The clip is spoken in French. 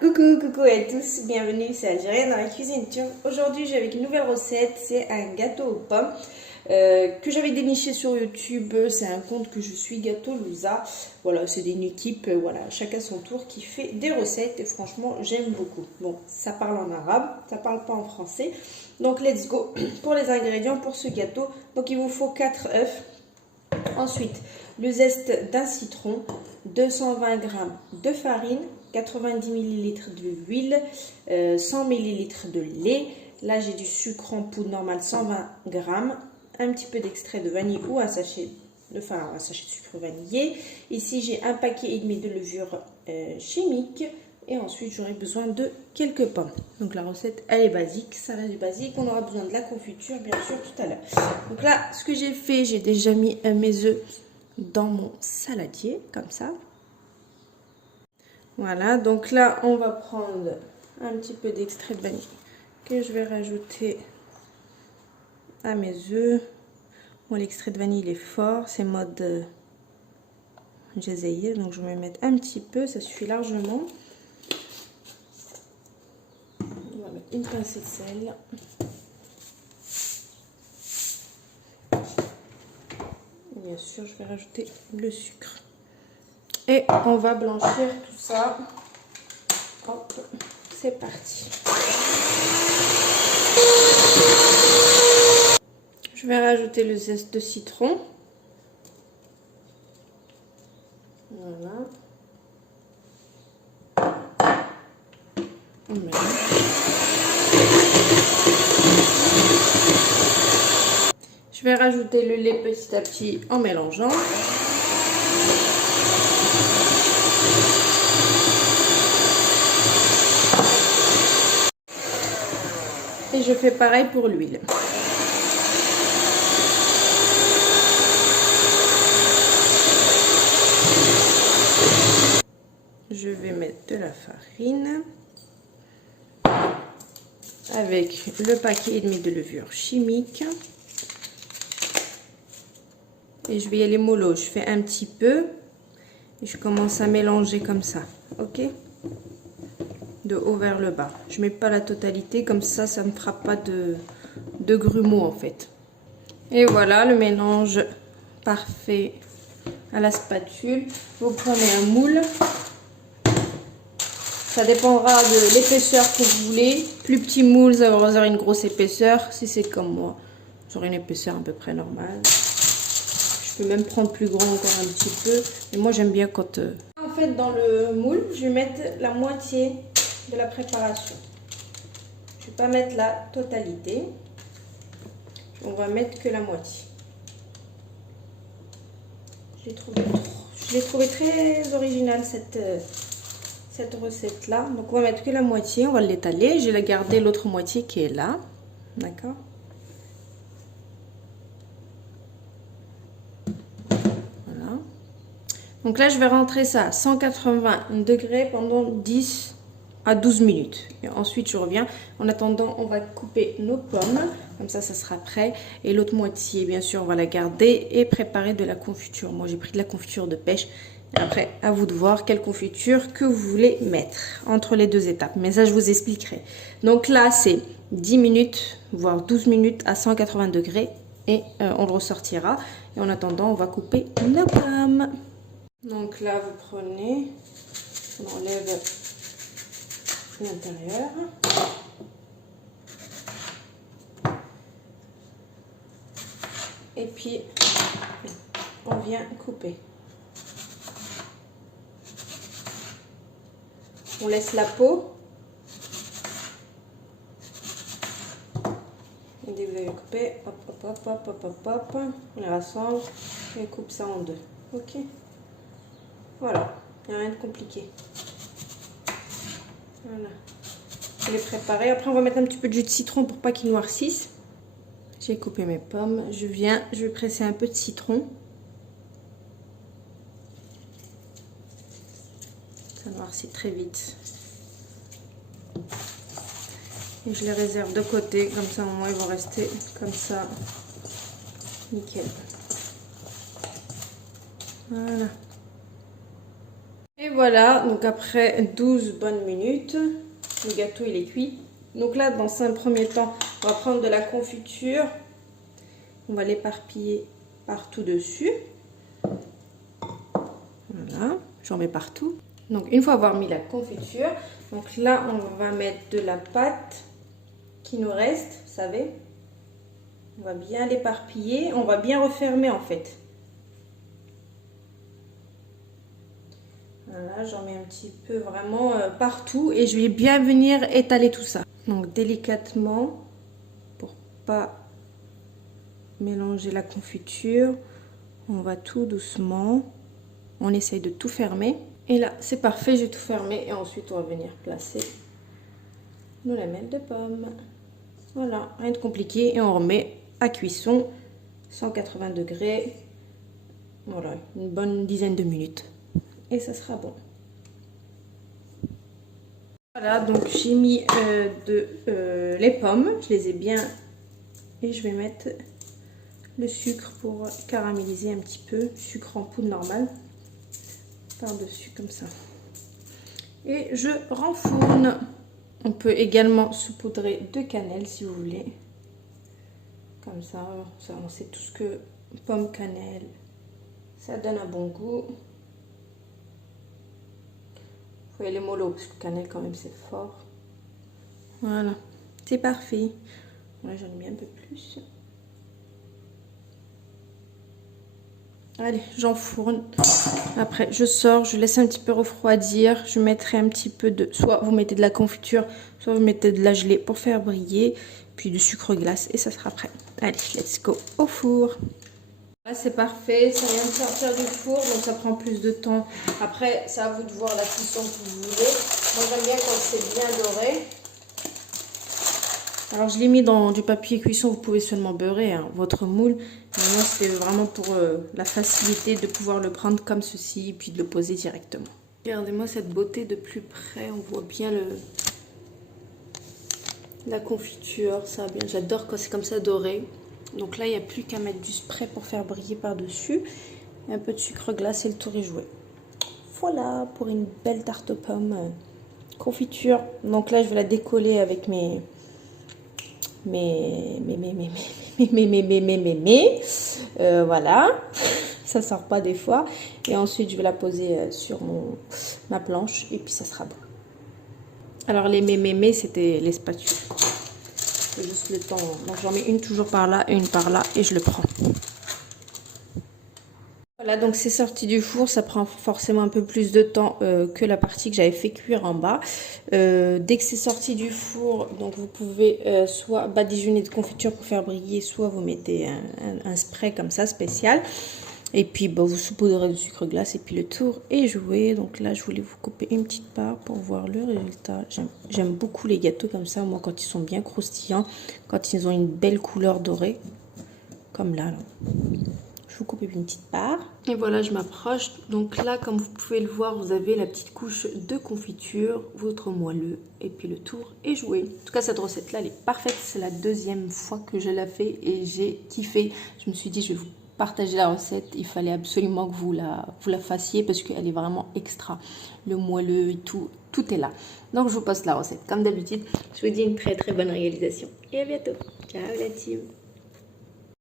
Coucou à tous, bienvenue, c'est Algérienne dans la cuisine turque. Aujourd'hui j'ai avec une nouvelle recette, c'est un gâteau aux pommes que j'avais déniché sur YouTube. C'est un compte que je suis, Gâteau Louza. Voilà, c'est des équipes, voilà, chacun son tour qui fait des recettes et franchement j'aime beaucoup. Bon, ça parle en arabe, ça parle pas en français. Donc let's go pour les ingrédients pour ce gâteau. Donc il vous faut 4 œufs. Ensuite, le zeste d'un citron, 220 g de farine, 90 ml d'huile, 100 ml de lait. Là, j'ai du sucre en poudre normal, 120 g, un petit peu d'extrait de vanille ou un sachet de sucre vanillé. Ici, j'ai un paquet et demi de levure chimique. Et ensuite, j'aurai besoin de quelques pommes. Donc, la recette, elle est basique. Ça reste basique. On aura besoin de la confiture, bien sûr, tout à l'heure. Donc là, ce que j'ai fait, j'ai déjà mis mes œufs dans mon saladier, comme ça. Voilà. Donc là, on va prendre un petit peu d'extrait de vanille que je vais rajouter à mes œufs. Bon, l'extrait de vanille, il est fort. C'est mode Jazeir. Donc, je vais mettre un petit peu. Ça suffit largement. On va mettre une pincée de sel. Et bien sûr, je vais rajouter le sucre. Et on va blanchir tout ça. Hop, c'est parti. Je vais rajouter le zeste de citron. Voilà. On mélange. Je vais rajouter le lait petit à petit en mélangeant. Et je fais pareil pour l'huile. Je vais mettre de la farine avec le paquet et demi de levure chimique. Et je vais y aller mollo. Je fais un petit peu et je commence à mélanger comme ça. Ok? De haut vers le bas. Je mets pas la totalité, comme ça, ça ne fera pas de grumeaux en fait. Et voilà le mélange parfait à la spatule. Vous prenez un moule. Ça dépendra de l'épaisseur que vous voulez. Plus petit moule, ça va avoir une grosse épaisseur. Si c'est comme moi, j'aurai une épaisseur à peu près normale. Je peux même prendre plus grand encore un petit peu. Mais moi, j'aime bien quand... En fait, dans le moule, je vais mettre la moitié de la préparation. Je ne vais pas mettre la totalité. On va mettre que la moitié. Je l'ai trouvé très originale cette recette là. Donc on va mettre que la moitié, on va l'étaler. Je vais garder l'autre moitié qui est là. D'accord. Voilà. Donc là je vais rentrer ça à 180 degrés pendant 10 à 12 minutes. Et ensuite je reviens. En attendant, on va couper nos pommes. Comme ça sera prêt. Et l'autre moitié, bien sûr, on va la garder et préparer de la confiture. Moi, j'ai pris de la confiture de pêche. Après, à vous de voir quelle confiture que vous voulez mettre entre les deux étapes. Mais ça, je vous expliquerai. Donc là, c'est 10 minutes, voire 12 minutes à 180 degrés. Et on le ressortira. Et en attendant, on va couper nos pommes. Donc là, vous prenez, on enlève l'intérieur. Et puis, on vient couper. On laisse la peau. Et dès que vous avez coupé, hop, hop, hop, hop, hop, hop, hop, on les rassemble et on coupe ça en deux. Ok. Voilà, il n'y a rien de compliqué. Voilà. Je l'ai préparé. Après, on va mettre un petit peu de jus de citron pour pas qu'il noircisse. J'ai coupé mes pommes. Je vais presser un peu de citron. Ça noircit très vite. Et je les réserve de côté. Comme ça, au moins, ils vont rester comme ça. Nickel. Voilà. Et voilà, donc après 12 bonnes minutes, le gâteau il est cuit. Donc là, dans un premier temps, on va prendre de la confiture. On va l'éparpiller partout dessus. Voilà, j'en mets partout. Donc une fois avoir mis la confiture, donc là on va mettre de la pâte qui nous reste, vous savez. On va bien l'éparpiller, on va bien refermer en fait. Voilà, j'en mets un petit peu vraiment partout et je vais bien venir étaler tout ça. Donc délicatement, pour pas mélanger la confiture, on va tout doucement, on essaye de tout fermer. Et là, c'est parfait, j'ai tout fermé et ensuite on va venir placer nos lamelles de pommes. Voilà, rien de compliqué et on remet à cuisson 180 degrés. Voilà, une bonne dizaine de minutes. Et ça sera bon. Voilà, donc j'ai mis les pommes, je les ai bien, et je vais mettre le sucre pour caraméliser un petit peu, sucre en poudre normale, par-dessus comme ça. Et je renfourne. On peut également saupoudrer de cannelle si vous voulez. Comme ça, on sait tous que pomme cannelle, ça donne un bon goût. Vous voyez les mollo, parce que cannelle quand même c'est fort. Voilà, c'est parfait. Là j'en ai mis un peu plus. Allez, j'enfourne. Après, je sors, je laisse un petit peu refroidir. Je mettrai un petit peu de... Soit vous mettez de la confiture, soit vous mettez de la gelée pour faire briller. Puis du sucre glace et ça sera prêt. Allez, let's go au four. Là, c'est parfait. Ça vient de sortir du four, donc ça prend plus de temps. Après, c'est à vous de voir la cuisson que vous voulez. Moi, j'aime bien quand c'est bien doré. Alors je l'ai mis dans du papier cuisson, vous pouvez seulement beurrer votre moule. Mais moi c'était vraiment pour la facilité de pouvoir le prendre comme ceci et puis de le poser directement. Regardez-moi cette beauté de plus près, on voit bien la confiture, ça va bien. J'adore quand c'est comme ça doré. Donc là il n'y a plus qu'à mettre du spray pour faire briller par-dessus. Un peu de sucre glace et le tour est joué. Voilà pour une belle tarte aux pommes confiture. Donc là je vais la décoller avec mes voilà, ça sort pas des fois et ensuite je vais la poser sur ma planche et puis ça sera bon. Alors les c'était les spatules, c'est juste le temps, donc j'en mets une toujours par là et une par là et je le prends. Voilà, donc c'est sorti du four, ça prend forcément un peu plus de temps que la partie que j'avais fait cuire en bas. Dès que c'est sorti du four, donc vous pouvez soit badigeonner de confiture pour faire briller, soit vous mettez un spray comme ça spécial. Et puis vous saupoudrez de sucre glace et puis le tour est joué. Donc là je voulais vous couper une petite part pour voir le résultat. J'aime beaucoup les gâteaux comme ça, moi quand ils sont bien croustillants, quand ils ont une belle couleur dorée, comme là. Je vous coupe une petite part. Et voilà, je m'approche. Donc là, comme vous pouvez le voir, vous avez la petite couche de confiture, votre moelleux, et puis le tour est joué. En tout cas, cette recette-là, elle est parfaite. C'est la deuxième fois que je la fais et j'ai kiffé. Je me suis dit, je vais vous partager la recette. Il fallait absolument que vous la fassiez parce qu'elle est vraiment extra. Le moelleux et tout est là. Donc, je vous poste la recette. Comme d'habitude, je vous dis une très très bonne réalisation. Et à bientôt. Ciao la team.